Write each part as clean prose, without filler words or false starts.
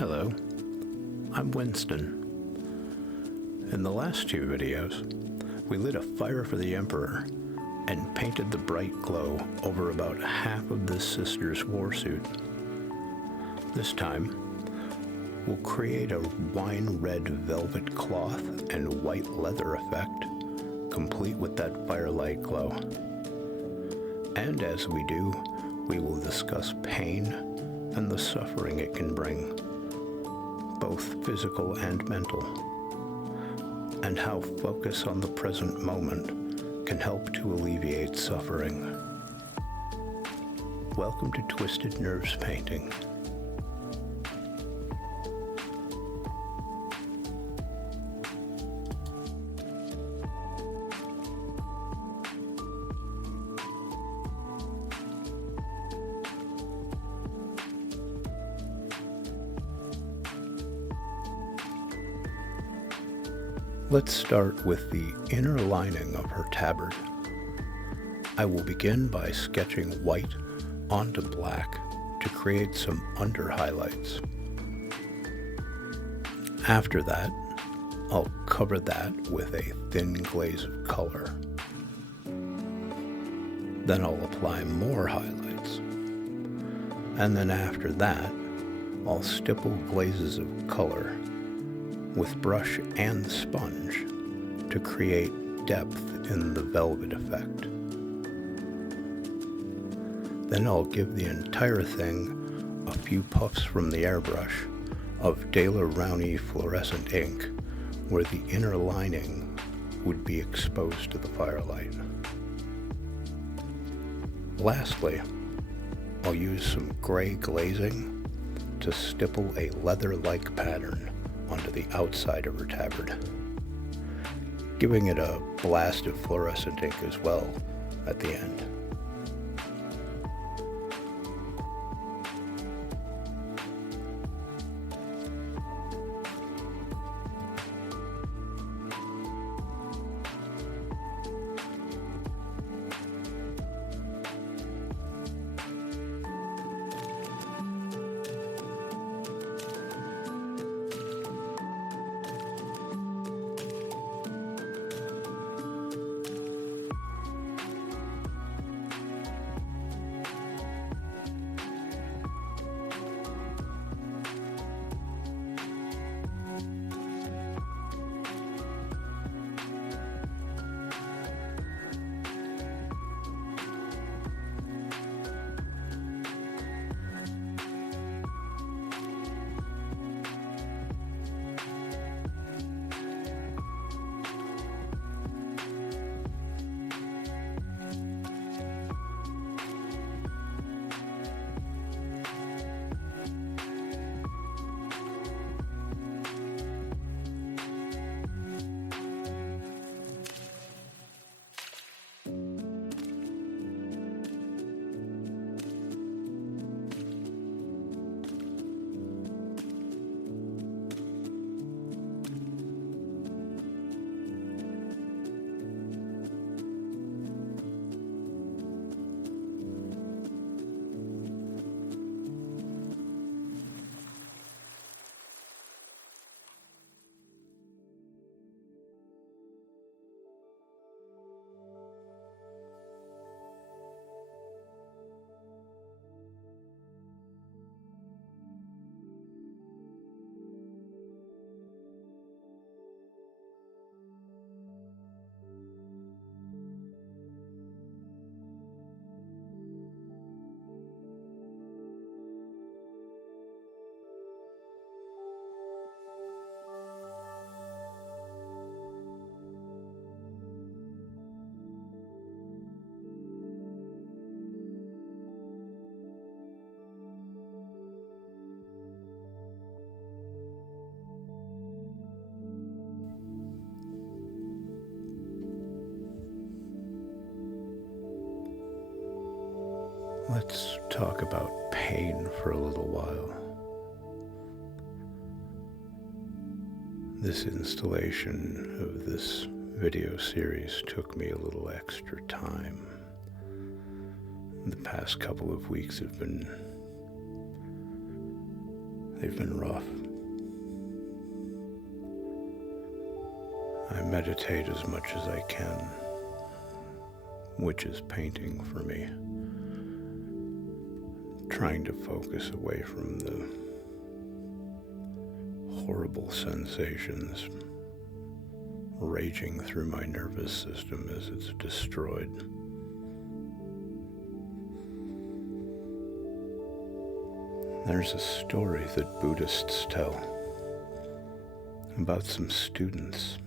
Hello, I'm Winston. In the last two videos, we lit a fire for the Emperor and painted the bright glow over about half of the sister's warsuit. This time, we'll create a wine red velvet cloth and white leather effect, complete with that firelight glow. And as we do, we will discuss pain and the suffering it can bring, both physical and mental, and how focus on the present moment can help to alleviate suffering. Welcome to Twisted Nerves Painting. Let's start with the inner lining of her tabard. I will begin by sketching white onto black to create some under highlights. After that, I'll cover that with a thin glaze of color. Then I'll apply more highlights. And then after that, I'll stipple glazes of color with brush and sponge to create depth in the velvet effect. Then I'll give the entire thing a few puffs from the airbrush of Daler-Rowney fluorescent ink where the inner lining would be exposed to the firelight. Lastly, I'll use some gray glazing to stipple a leather-like pattern onto the outside of her tabard, giving it a blast of fluorescent ink as well at the end. Let's talk about pain for a little while. This installation of this video series took me a little extra time. The past couple of weeks have been They've been rough. I meditate as much as I can, which is painting for me. Trying to focus away from the horrible sensations raging through my nervous system as it's destroyed. There's a story that Buddhists tell about some students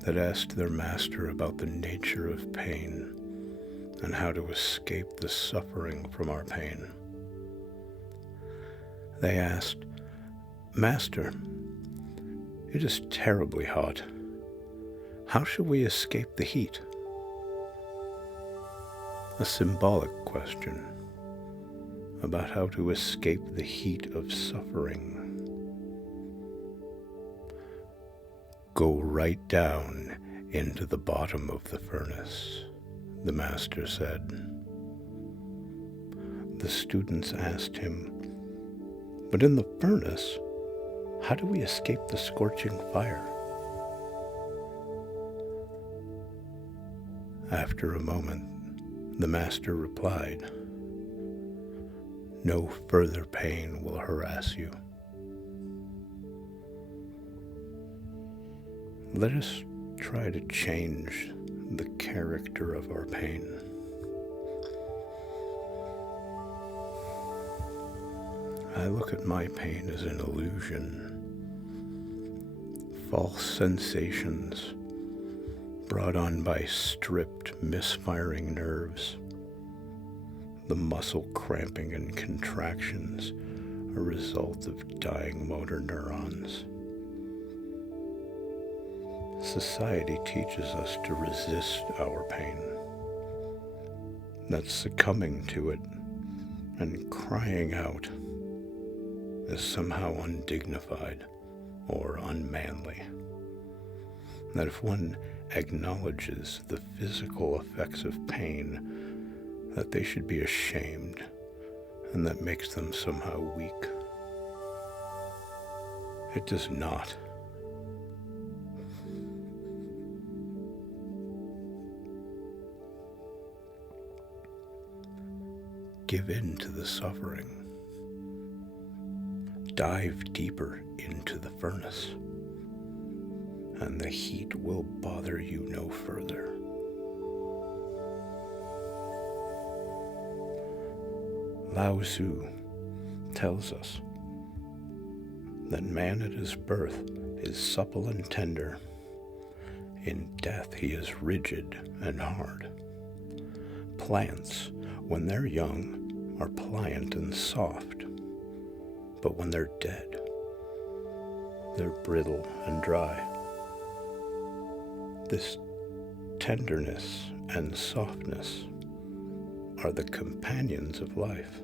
that asked their master about the nature of pain and how to escape the suffering from our pain. They asked, "Master, it is terribly hot. How shall we escape the heat?" A symbolic question about how to escape the heat of suffering. "Go right down into the bottom of the furnace," the master said. The students asked him, "But in the furnace, how do we escape the scorching fire?" After a moment, the master replied, "No further pain will harass you." Let us try to change the character of our pain. I look at my pain as an illusion, false sensations brought on by stripped, misfiring nerves, the muscle cramping and contractions, a result of dying motor neurons. Society teaches us to resist our pain, that succumbing to it and crying out is somehow undignified or unmanly, that if one acknowledges the physical effects of pain, that they should be ashamed, and that makes them somehow weak. It does not. Give in to the suffering. Dive deeper into the furnace, and the heat will bother you no further. Lao Tzu tells us that man at his birth is supple and tender. In death he is rigid and hard. Plants, when they're young, are pliant and soft, but when they're dead, they're brittle and dry. This tenderness and softness are the companions of life,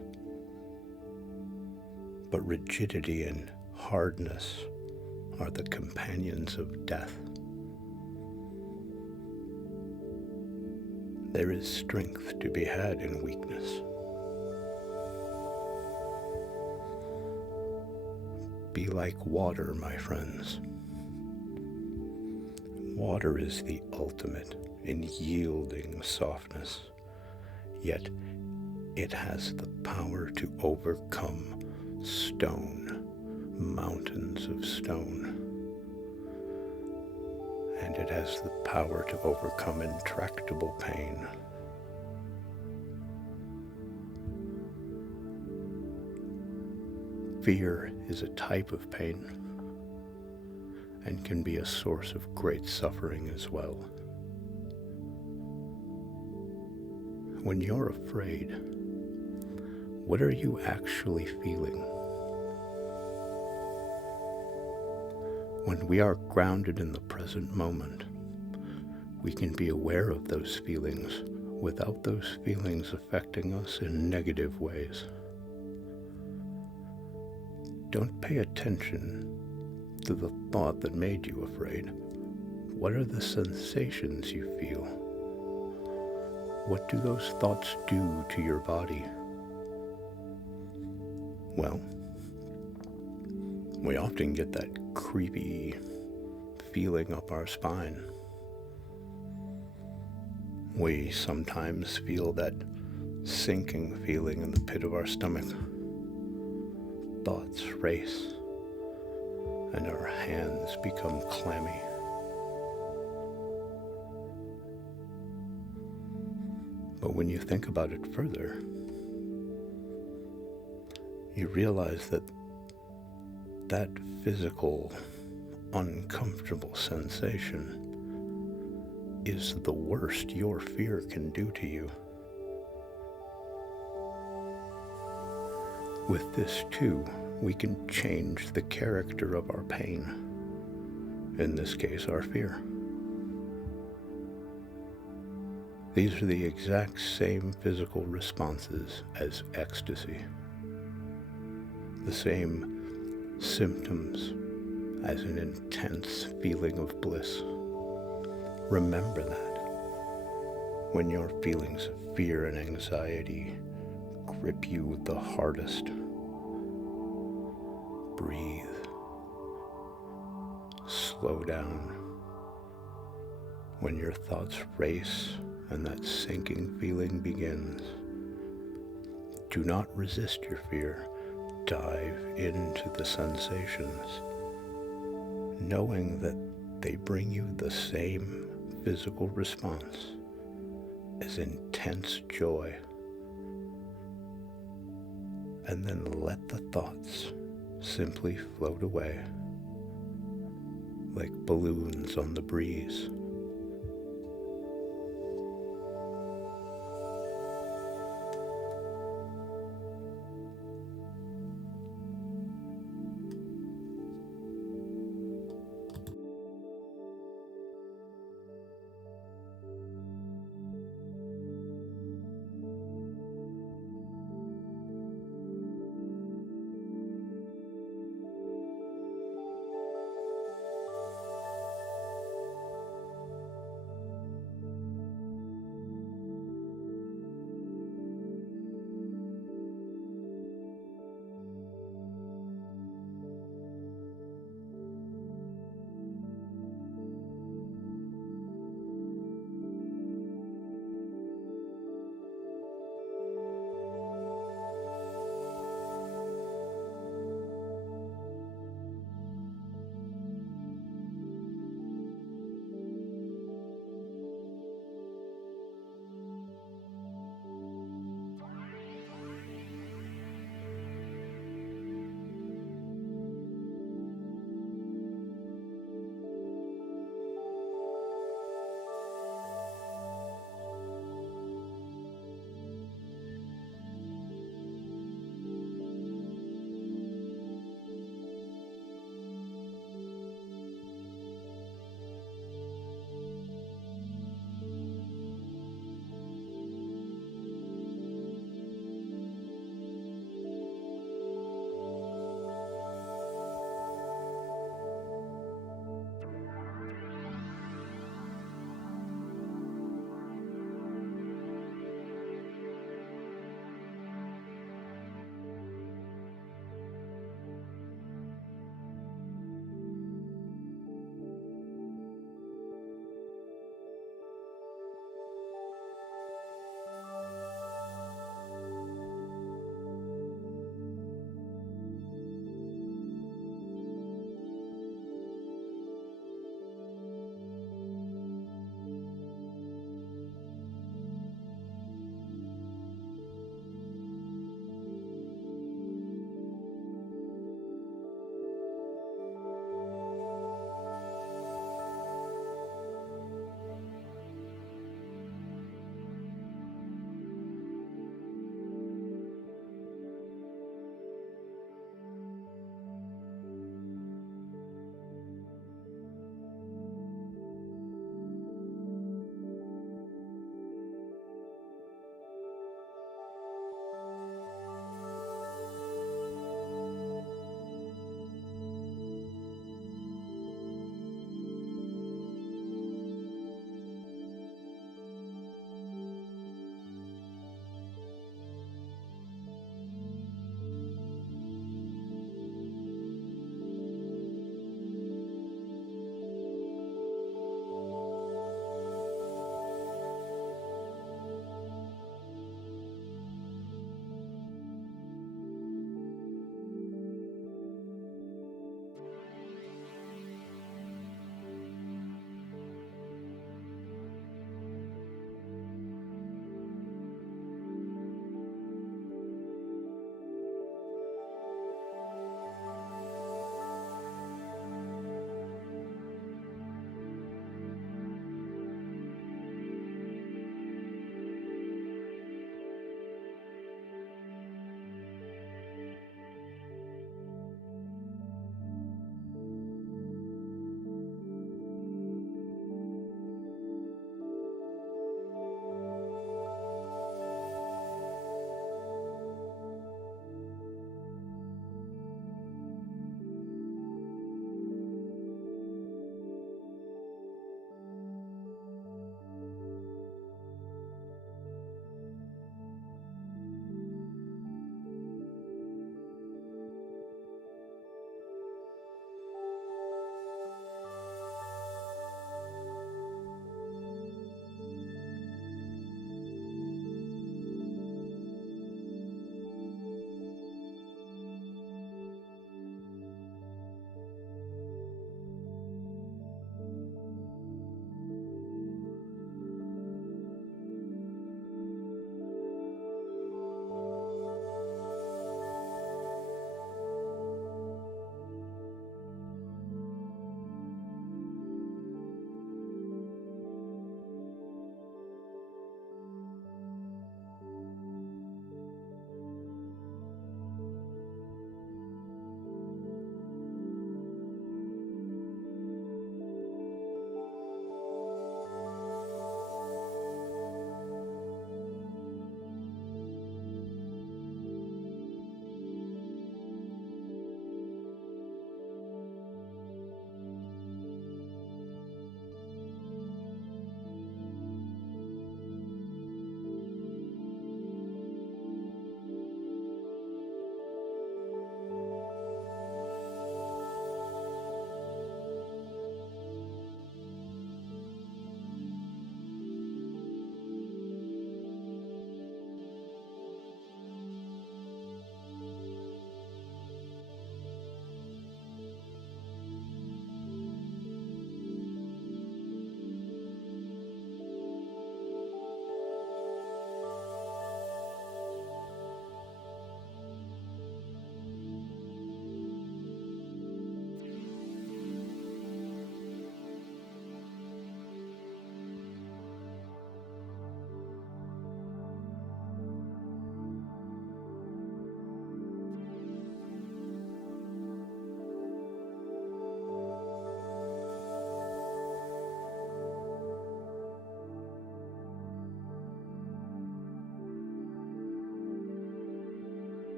but rigidity and hardness are the companions of death. There is strength to be had in weakness. Be like water, my friends. Water is the ultimate in yielding softness, yet it has the power to overcome stone, mountains of stone, and it has the power to overcome intractable pain. Fear is a type of pain and can be a source of great suffering as well. When you're afraid, what are you actually feeling? When we are grounded in the present moment, we can be aware of those feelings without those feelings affecting us in negative ways. Don't pay attention to the thought that made you afraid. What are the sensations you feel? What do those thoughts do to your body? Well, We often get that creepy feeling up our spine. We sometimes feel that sinking feeling in the pit of our stomach. Thoughts race, and our hands become clammy. But when you think about it further, you realize that that physical, uncomfortable sensation is the worst your fear can do to you. With this too, we can change the character of our pain, in this case, our fear. These are the exact same physical responses as ecstasy, the same symptoms as an intense feeling of bliss. Remember that when your feelings of fear and anxiety grip you the hardest, breathe, slow down. When your thoughts race and that sinking feeling begins, do not resist your fear. Dive into the sensations, knowing that they bring you the same physical response as intense joy. And then let the thoughts simply float away like balloons on the breeze.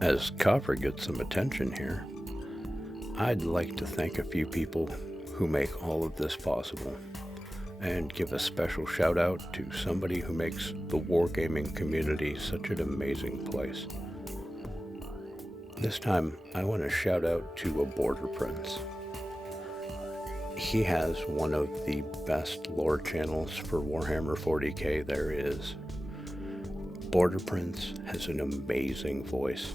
As Copper gets some attention here, I'd like to thank a few people who make all of this possible, and give a special shout out to somebody who makes the wargaming community such an amazing place. This time, I want to shout out to a Border Prince. He has one of the best lore channels for Warhammer 40k there is. Border Prince has an amazing voice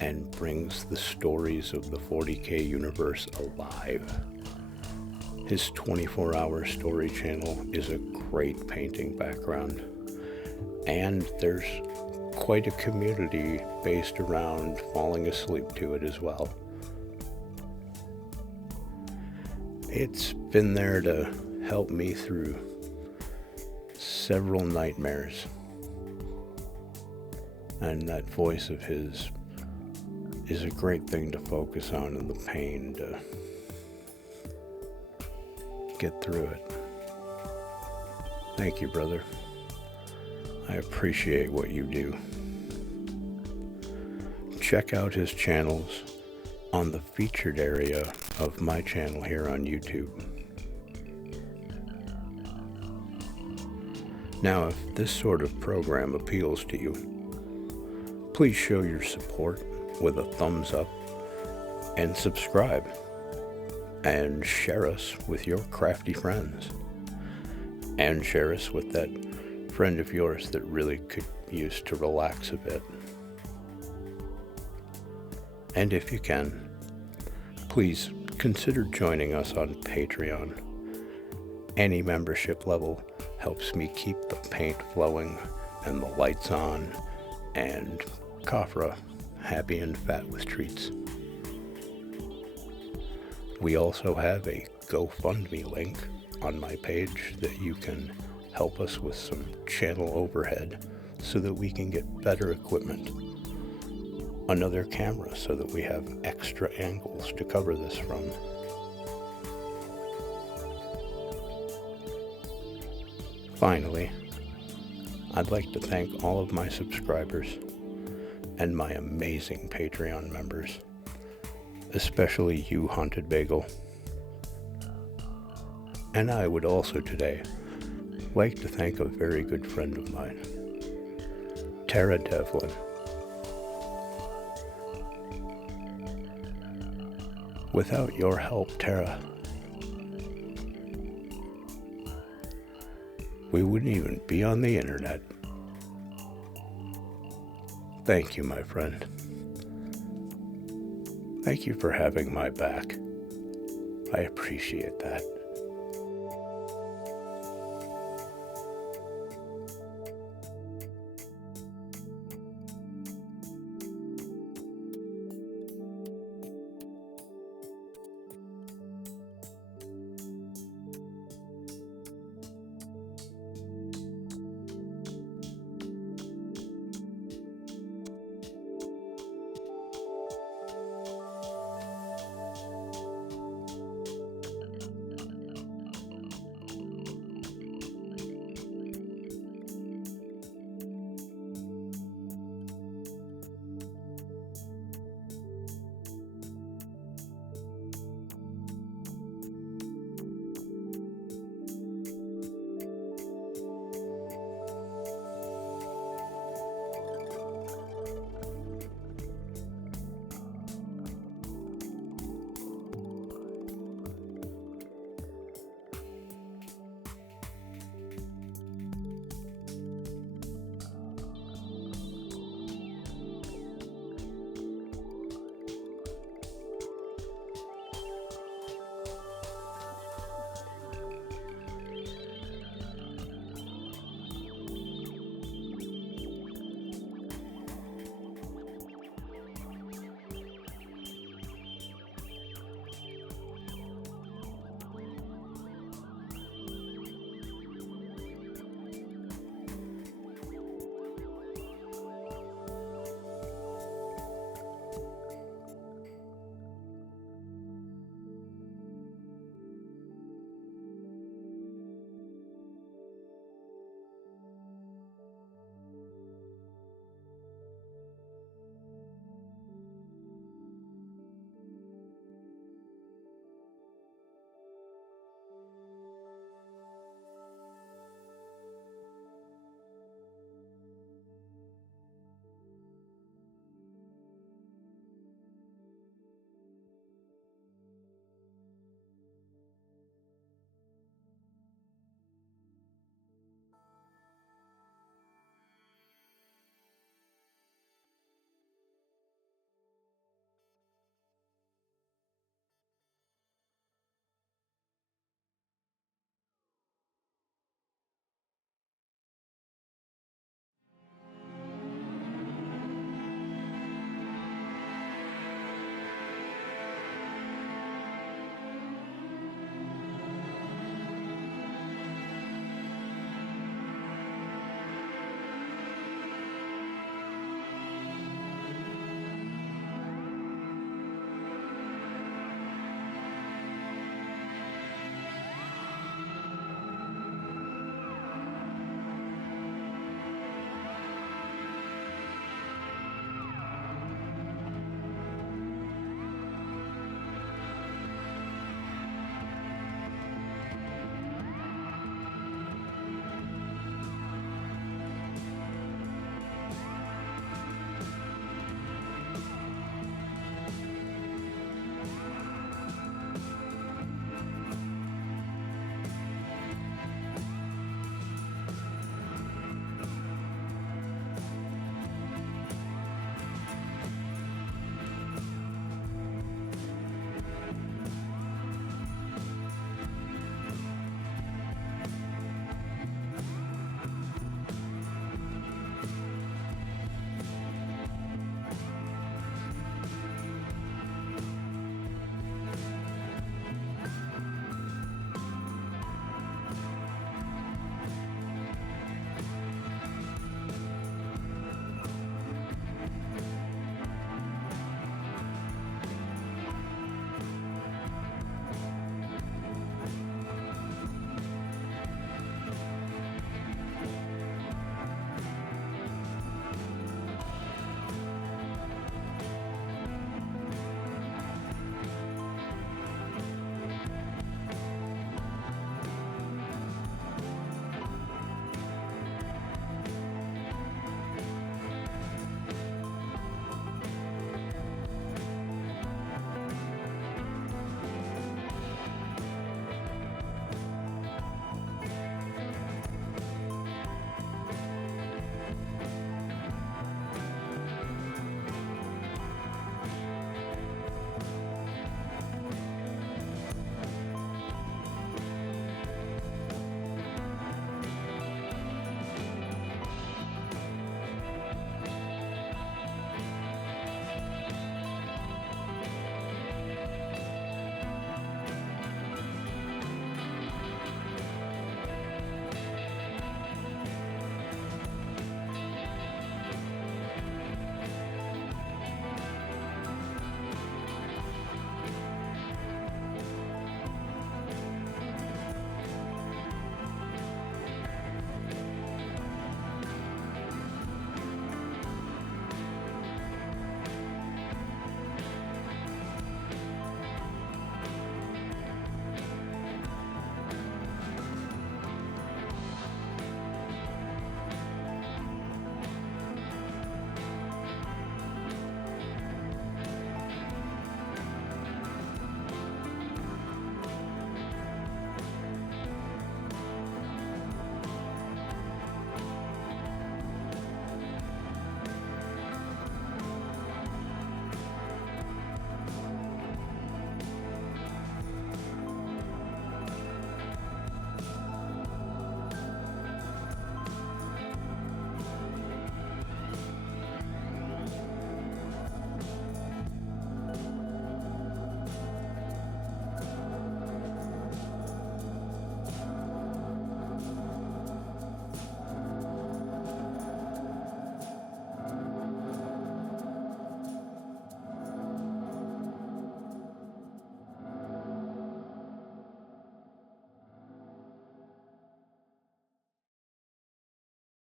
and brings the stories of the 40k universe alive. His 24-hour story channel is a great painting background, and there's quite a community based around falling asleep to it as well. It's been there to help me through several nightmares, and that voice of his is a great thing to focus on in the pain to get through it. Thank you, brother. I appreciate what you do. Check out his channels on the featured area of my channel here on YouTube. Now, if this sort of program appeals to you, please show your support with a thumbs up and subscribe, and share us with your crafty friends, and share us with that friend of yours that really could use to relax a bit. And if you can, please consider joining us on Patreon. Any membership level helps me keep the paint flowing and the lights on, and Kafra happy and fat with treats. We also have a GoFundMe link on my page that you can help us with some channel overhead so that we can get better equipment. Another camera so that we have extra angles to cover this from. Finally, I'd like to thank all of my subscribers and my amazing Patreon members, especially you, Haunted Bagel. And I would also today like to thank a very good friend of mine, Tara Devlin. Without your help, Tara, we wouldn't even be on the internet. Thank you, my friend. Thank you for having my back. I appreciate that.